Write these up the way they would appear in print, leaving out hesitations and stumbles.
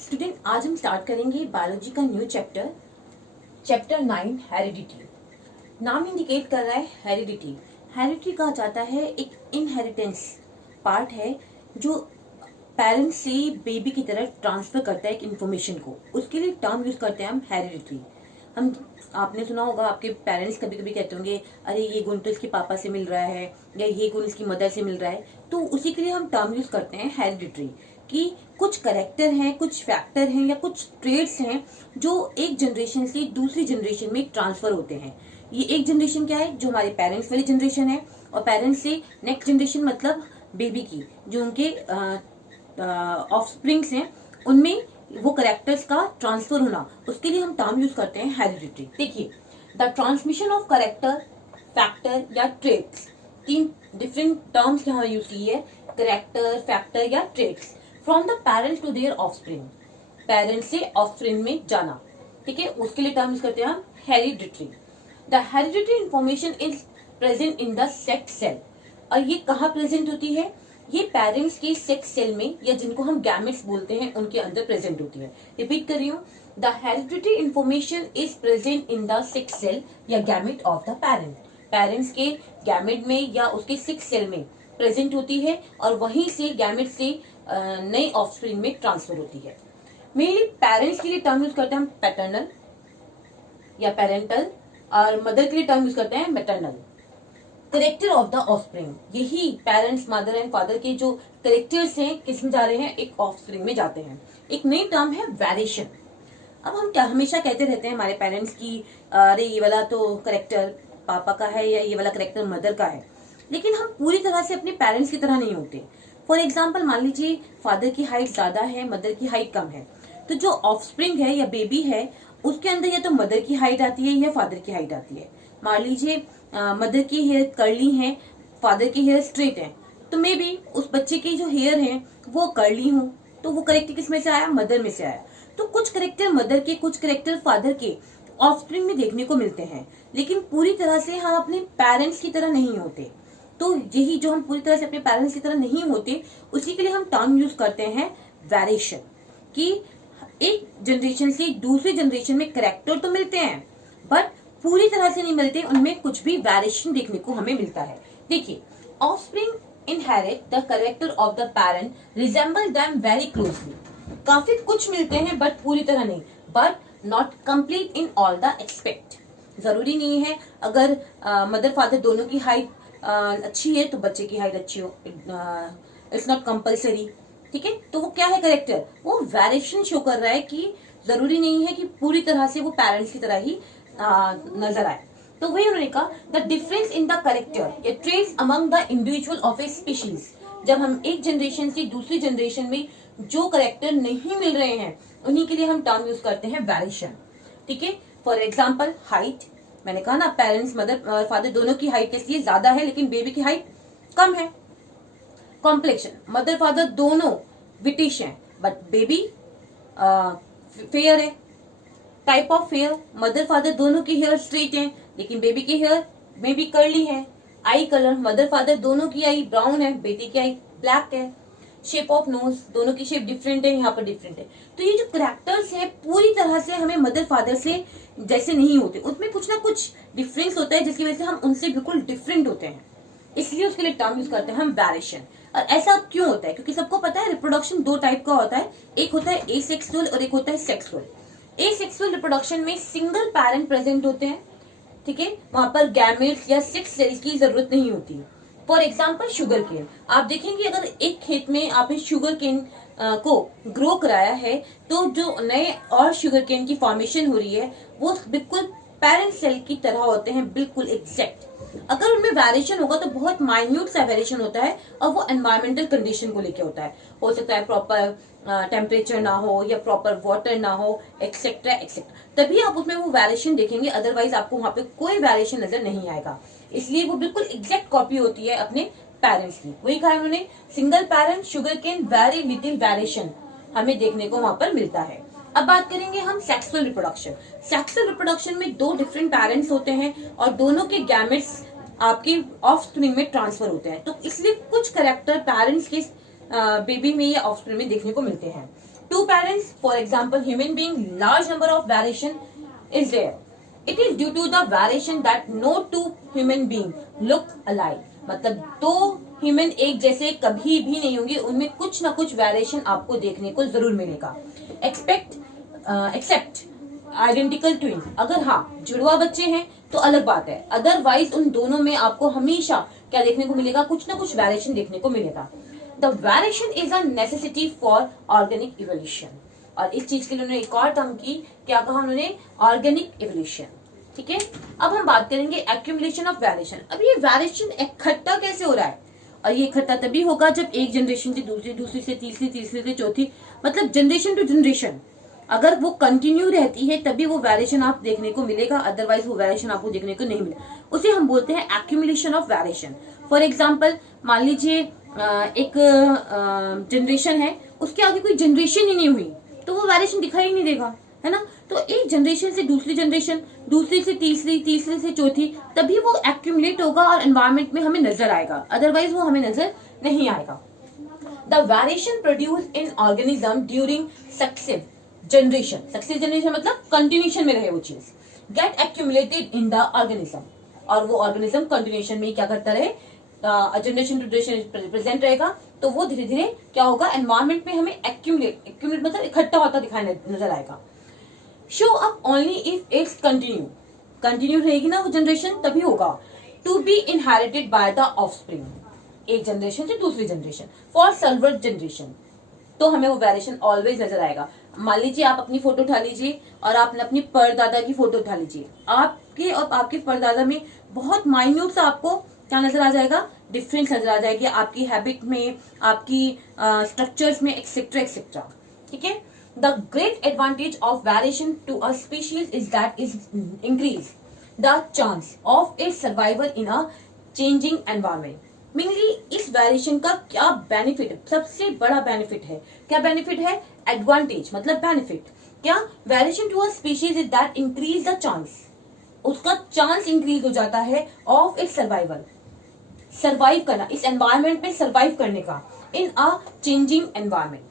Student, आज हम start करेंगे बायोलॉजी का न्यू चैप्टर 9 हेरिडिटी। नाम इंडिकेट कर रहा है हेरिडिटी। हेरिडिटी कहा जाता है एक इनहेरिटेंस पार्ट है जो पेरेंट्स से बेबी की तरह ट्रांसफर करता है एक इन्फॉर्मेशन को। उसके लिए टर्म यूज करते हैं हम हेरिडिटी। हम आपने सुना होगा, आपके पेरेंट्स कभी कभी कहते होंगे अरे ये गुण तो इसके पापा से मिल रहा है या ये गुण इसकी मदर से मिल रहा है, तो उसी के लिए हम टर्म यूज करते हैं हेरिडिटरी कि कुछ करेक्टर हैं, कुछ फैक्टर हैं या कुछ ट्रेड्स हैं जो एक जनरेशन से दूसरी जनरेशन में ट्रांसफर होते हैं। ये एक जनरेशन क्या है, जो हमारे पेरेंट्स वाली जनरेशन है, और पेरेंट्स से नेक्स्ट जनरेशन मतलब बेबी की, जो उनके ऑफस्प्रिंग्स हैं, उनमें वो करेक्टर्स का ट्रांसफर होना, उसके लिए हम टर्म यूज करते हैं हेरिडिटरी। देखिए, the transmission of character, factor या ट्रेट्स, तीन डिफरेंट टर्म्स यहाँ यूज की है, करेक्टर, फैक्टर या traits, from the parents to their offspring, parents से ऑफस्प्रिंग में जाना। ठीक है, उसके लिए टर्म यूज करते हैं हम hereditary. The hereditary information is present in the sex cell, और ये कहाँ प्रेजेंट होती है, ये पेरेंट्स के सेक्स सेल में, या जिनको हम गैमेट्स बोलते हैं, उनके अंदर प्रेजेंट होती है। रिपीट कर रही हूँ, the hereditary information is present in the sex cell या gamete of the parent, parents के गैमेट में या उसके सेक्स सेल में प्रेजेंट होती है, और वहीं से गैमेट से नई ऑफस्प्रिंग में ट्रांसफर होती है। मेनली पेरेंट्स के लिए टर्म यूज करते हैं हम पैटर्नल या पेरेंटल, और मदर के लिए टर्म यूज करते हैं maternal. Character of the offspring, यही पेरेंट्स, मदर एंड फादर के जो करेक्टर्स हैं, किस में जा रहे हैं, एक ऑफस्प्रिंग में जाते हैं। एक नई टर्म है वेरिएशन। अब हम क्या हमेशा कहते रहते हैं हमारे पेरेंट्स की, अरे ये वाला तो करेक्टर पापा का है या ये वाला करेक्टर मदर का है, लेकिन हम पूरी तरह से अपने पेरेंट्स की तरह नहीं होते। फॉर एग्जाम्पल, मान लीजिए फादर की हाइट ज्यादा है, मदर की हाइट कम है, तो जो ऑफस्प्रिंग है या बेबी है, उसके अंदर या तो मदर की हाइट आती है या फादर की हाइट आती है। मान लीजिए मदर की हेयर कर्ली है, फादर की हेयर स्ट्रेट है, तो मे बी उस बच्चे की जो हेयर है वो कर्ली हो, तो वो करेक्टर किस में से आया, मदर में से आया। तो कुछ करेक्टर मदर के, कुछ करेक्टर फादर के ऑफस्प्रिंग में देखने को मिलते हैं, लेकिन पूरी तरह से हम अपने पेरेंट्स की तरह नहीं होते। तो यही जो हम पूरी तरह से अपने पेरेंट्स की तरह नहीं होते, उसी के लिए हम टर्म यूज करते हैं वेरिएशन, कि एक जनरेशन से दूसरी जनरेशन में करेक्टर तो मिलते हैं, बट पूरी तरह से नहीं मिलते, उनमें कुछ भी वेरिएशन देखने को हमें मिलता है। देखिए, offspring inherit the character of the parent, resemble them very closely, काफी कुछ मिलते हैं बट पूरी तरह नहीं, but not complete in all the expect. जरूरी नहीं है अगर मदर फादर दोनों की हाइट अच्छी है तो बच्चे की हाइट अच्छी हो, इट्स नॉट कंपल्सरी। ठीक है, तो वो क्या है करेक्टर, वो वेरिएशन शो कर रहा है कि जरूरी नहीं है कि पूरी तरह से वो पेरेंट्स की तरह ही नजर आए। तो वही उन्होंने कहा, the difference in the character या traits among the individual of a species, जब हम एक जनरेशन से दूसरी जनरेशन में जो करेक्टर नहीं मिल रहे हैं, उन्हीं के लिए हम टर्म यूज करते हैं वेरिएशन। ठीक है, फॉर एग्जाम्पल हाइट, मैंने कहा ना पेरेंट्स, मदर फादर दोनों की हाइट कैसी है, ज्यादा है, लेकिन बेबी की हाइट कम है। कॉम्प्लेक्शन, मदर फादर दोनों ब्रिटिश हैं बट बेबी फेयर है। Type of hair, mother father दोनों की हेयर स्ट्रेट है, लेकिन बेबी की हेयर में भी कर्ली है। आई कलर, मदर फादर दोनों की आई ब्राउन है, बेटी की आई ब्लैक है। शेप ऑफ नोज, दोनों की शेप डिफरेंट है, यहाँ पर डिफरेंट है। तो ये जो करेक्टर्स है पूरी तरह से हमें मदर फादर से जैसे नहीं होते, उसमें कुछ ना कुछ डिफरेंस होता है, जिसकी वजह से हम उनसे बिल्कुल डिफरेंट होते हैं, इसलिए उसके लिए टर्म यूज करते हैं हम वेरिएशन। और ऐसा क्यों होता है, क्योंकि सबको पता है रिप्रोडक्शन दो टाइप का होता है, एक होता है एसेक्सुअल और एक होता है सेक्सुअल। एसेक्सुअल रिप्रोडक्शन में सिंगल पेरेंट प्रेजेंट होते हैं, ठीक है, वहां पर गैमेट्स या सेक्स सेल्स की जरूरत नहीं होती। फॉर एग्जाम्पल शुगर केन, आप देखेंगे अगर एक खेत में आपने शुगर केन को ग्रो कराया है, तो जो नए और शुगर केन की फॉर्मेशन हो रही है वो बिल्कुल पेरेंट सेल की तरह होते हैं, बिल्कुल एग्जैक्ट। अगर उनमें वेरिएशन होगा तो बहुत माइन्यूट सा वेरिएशन होता है, और वो एनवायरमेंटल कंडीशन को लेके होता है। हो सकता है प्रॉपर टेम्परेचर ना हो या प्रॉपर वाटर ना हो, एक्सेट्रा एक्सेट्रा, तभी आप उसमें वो वेरिएशन देखेंगे, अदरवाइज आपको वहां पे कोई वेरिएशन नजर नहीं आएगा। इसलिए वो बिल्कुल एग्जैक्ट कॉपी होती है अपने पेरेंट्स की। वही कहा उन्होंने, single parent sugar cane very little variation हमें देखने को वहां पर मिलता है। अब बात करेंगे हम सेक्सुअल रिप्रोडक्शन। सेक्सुअल रिप्रोडक्शन में दो डिफरेंट पेरेंट्स होते हैं और दोनों के गैमेट्स आपके ऑफस्प्रिंग में ट्रांसफर होते हैं, तो इसलिए कुछ करेक्टर पेरेंट्स के बेबी में या ऑफस्प्रिंग में देखने को मिलते हैं। two parents, for example human being, large number of variation is there. It is due to the variation that no two human being look alike. मतलब दो ह्यूमन एक जैसे कभी भी नहीं होंगे, उनमें कुछ ना कुछ वेरिएशन आपको देखने को जरूर मिलेगा. एक्सेप्ट आइडेंटिकल ट्विंस, अगर हाँ जुड़वा बच्चे हैं तो अलग बात है, अदरवाइज उन दोनों में आपको हमेशा क्या देखने को मिलेगा, कुछ ना कुछ वेरिएशन देखने को मिलेगा. The variation is a necessity for organic evolution. और इस चीज के लिए उन्होंने एक और टर्म की, क्या कहा उन्होंने, ऑर्गेनिक इवोल्यूशन. ठीक है, अब हम बात करेंगे एक्यूमुलेशन ऑफ वेरिएशन. अब ये वेरिएशन इकट्ठा कैसे हो रहा है, और ये इकट्ठा तभी होगा जब एक जनरेशन से दूसरी, दूसरी से तीसरी, तीसरी से चौथी, मतलब जनरेशन टू जनरेशन अगर वो कंटिन्यू रहती है तभी वो वेरिएशन आप देखने को मिलेगा, अदरवाइज वो वेरिएशन आपको देखने को नहीं मिलेगा. उसे हम बोलते हैं accumulation of variation. For example मान लीजिए एक जनरेशन है, उसके आगे कोई जनरेशन ही नहीं हुई तो वो वेरिएशन दिखाई ही नहीं देगा, है ना. तो एक जनरेशन से दूसरी जनरेशन, दूसरी से तीसरी, तीसरी से चौथी, तभी वो एक्यूमुलेट होगा और एनवायरमेंट में हमें नजर आएगा, अदरवाइज वो हमें नजर नहीं आएगा. The variation produce in organism during successive generation मतलब कंटिन्यूशन में रहे वो चीज, get accumulated in the organism, और वो ऑर्गेनिज्म कंटिन्यूशन में क्या करता रहे, जनरेशन टू जनरेशन रिप्रेजेंट रहेगा, तो वो धीरे धीरे क्या होगा, एनवायरमेंट में हमें एक्यूमुलेट मतलब इकट्ठा होता दिखाई नजर आएगा. Show up only if it's continue रहेगी ना वो जनरेशन, तभी होगा. To be inherited by the offspring, एक जनरेशन से दूसरी जनरेशन. फॉर सर्वर जनरेशन तो हमें वो वेरिएशन ऑलवेज नजर आएगा. मान लीजिए आप अपनी फोटो उठा लीजिए और आपने अपनी परदादा की फोटो उठा लीजिए, आपके और आपके परदादा में बहुत माइन्यूट सा आपको क्या नजर आ जाएगा, डिफरेंस नजर आ जाएगी, आपकी हैबिट में, आपकी स्ट्रक्चर्स में, एक्सेट्रा एक्सेट्रा. ठीक है. The great advantage of variation to a species is that is increase the chance of its survival in a changing environment. Mainly इस वेरिएशन का क्या बेनिफिट है, सबसे बड़ा बेनिफिट है, क्या बेनिफिट है, एडवांटेज मतलब बेनिफिट. क्या, variation to a species is that increase the chance, उसका चांस इंक्रीज हो जाता है ऑफ इट्स सर्वाइवल, सर्वाइव करना, इस एनवायरमेंट में सर्वाइव करने का, इन अ चेंजिंग एनवायरमेंट.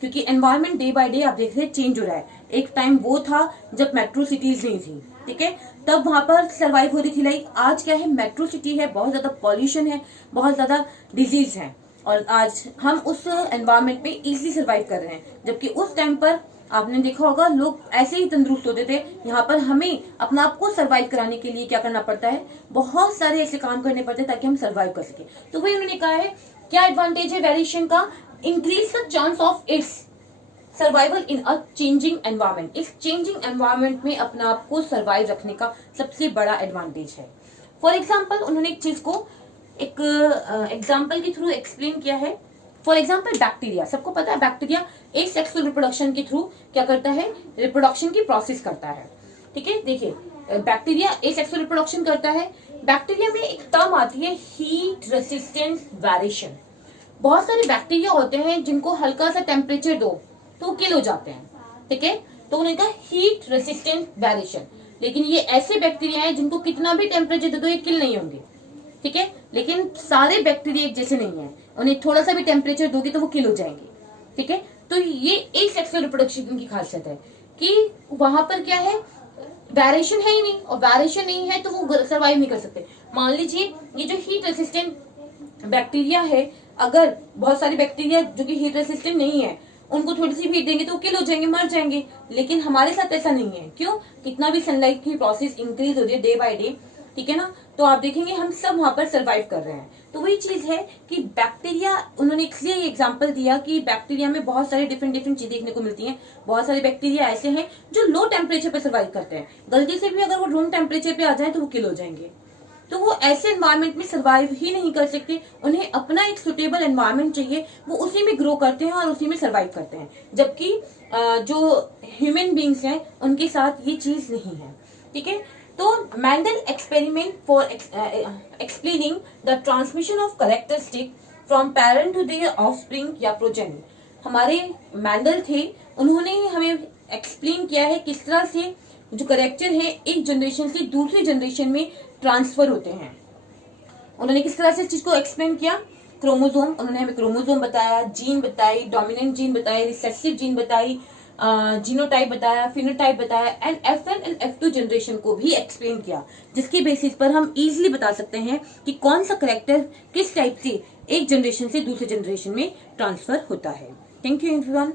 क्योंकि एनवायरमेंट डे बाय डे आप देख रहे हैं चेंज हो रहा है. एक टाइम वो था जब मेट्रो सिटीज नहीं थी, ठीक है, तब वहां पर सर्वाइव हो रही थी. लाइक आज क्या है, मेट्रो सिटी है, बहुत ज्यादा पॉल्यूशन है, बहुत ज्यादा डिजीज है, और आज हम उस एनवायरमेंट में इजीली सर्वाइव कर रहे हैं. जबकि उस टाइम पर आपने देखा होगा लोग ऐसे ही तंदुरुस्त होते थे. यहाँ पर हमें अपना आप को सर्वाइव कराने के लिए क्या करना पड़ता है, बहुत सारे ऐसे काम करने पड़ते हैं ताकि हम सर्वाइव कर सके. तो वही उन्होंने कहा है, क्या एडवांटेज है वेरिएशन का, increase the chance of its survival in a changing environment. इस चेंजिंग एनवायरमेंट में अपना आप को सर्वाइव रखने का सबसे बड़ा एडवांटेज है. फॉर एग्जाम्पल उन्होंने एक चीज को एक एग्जाम्पल के थ्रू एक्सप्लेन किया है. फॉर एग्जाम्पल बैक्टीरिया, सबको पता है बैक्टीरिया एक सेक्सुअल रिप्रोडक्शन के थ्रू क्या करता है, रिप्रोडक्शन की प्रोसेस करता है. ठीक है, देखिए बैक्टीरिया एक सेक्सुअल रिप्रोडक्शन करता है. बैक्टीरिया में एक टर्म आती है हीट रेसिस्टेंट वेरिएशन. बहुत सारे बैक्टीरिया होते हैं जिनको हल्का सा टेम्परेचर दो तो किल हो जाते हैं. ठीक है, तो उन्होंने कहा हीट रेसिस्टेंट वेरिएशन. लेकिन ये ऐसे बैक्टीरिया हैं जिनको कितना भी टेम्परेचर दे दो ये किल नहीं होंगे. ठीक है, लेकिन सारे बैक्टीरिया एक जैसे नहीं है, उन्हें थोड़ा सा भी टेम्परेचर दोगे तो वो किल हो जाएंगे. ठीक है, तो ये एक सेक्सुअल रिप्रोडक्शन की खासियत है कि वहां पर क्या है, वेरिएशन है ही नहीं, और वेरिएशन नहीं है तो वो सर्वाइव नहीं कर सकते. मान लीजिए ये जो हीट रेसिस्टेंट बैक्टीरिया है, अगर बहुत सारे बैक्टीरिया जो कि हीट रेसिस्टेंट नहीं है उनको थोड़ी सी हीट देंगे तो किल हो जाएंगे, मर जाएंगे. लेकिन हमारे साथ ऐसा नहीं है. क्यों, कितना भी सनलाइट की प्रोसेस इंक्रीज हो रही है डे बाय डे, ठीक है ना, तो आप देखेंगे हम सब वहां पर सर्वाइव कर रहे हैं. तो वही चीज है कि बैक्टीरिया, उन्होंने इसलिए एग्जांपल दिया कि बैक्टीरिया में बहुत सारे डिफरेंट चीजें देखने को मिलती हैं. बहुत सारे बैक्टीरिया ऐसे हैं जो लो टेम्परेचर पे सर्वाइव करते हैं. गलती से भी अगर वो रूम टेम्परेचर पे आ जाए तो वो किल हो जाएंगे. तो वो ऐसे एनवायरमेंट में सर्वाइव ही नहीं कर सकते. उन्हें अपना एक सुटेबल एनवायरमेंट चाहिए, वो उसी में ग्रो करते हैं और उसी में सर्वाइव करते हैं. जबकि जो ह्यूमन बींग्स हैं उनके साथ ये चीज नहीं है. ठीक है, तो Mendel experiment for explaining the transmission of characteristic from parent to their offspring या प्रोजेनी. हमारे मैंडल थे, उन्होंने हमें एक्सप्लेन किया है किस तरह से जो करेक्टर है एक जनरेशन से दूसरी जनरेशन में ट्रांसफर होते हैं. उन्होंने किस तरह से इस चीज को एक्सप्लेन किया क्रोमोसोम, उन्होंने हमें क्रोमोसोम बताया, जीन बताई, डोमिनेंट जीन बताई, रिसेसिव जीन बताई, जीनोटाइप बताया, फिनोटाइप बताया and F1 and F2 generation को भी एक्सप्लेन किया, जिसके बेसिस पर हम इजीली बता सकते हैं कि कौन सा करेक्टर किस टाइप से एक जनरेशन से दूसरे जनरेशन में ट्रांसफर होता है। Thank you everyone.